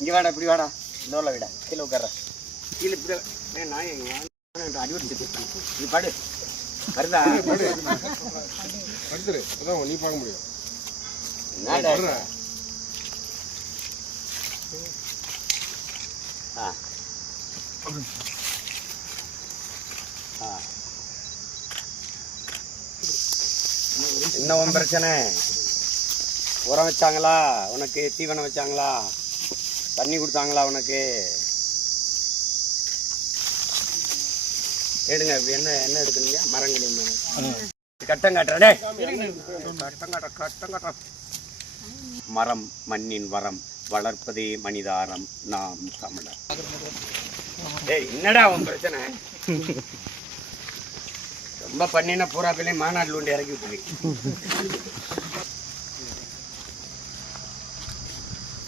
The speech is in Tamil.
இங்கே வாடா, இப்படி வாடா, இன்னொரு விடா, கீழே உட்கார, கீழே இப்படி நான் அடிவடிச்சு நீ பாடு வருதா? அதான் நீ பார்க்க முடியும். என்ன உன் பிரச்சனை? உரம் வச்சாங்களா உனக்கு? தீவனம் வச்சாங்களா? தண்ணி கொடுத்தாங்களா உனக்கு? எடுங்க. இப்படி என்ன என்ன எடுக்கணுங்க? மரங்கள் கட்டம் காட்டுறே. கட்டம் காட்டுற மரம் மண்ணின் வரம் வளர்ப்பதே மனிதாரம் நாம் தமிழர். ஏய் என்னடா உன் பிரச்சனை? ரொம்ப பண்ணின பூரா பிள்ளை மாநாட்டில் உண்டு இறக்கி விட்டுருக்கு.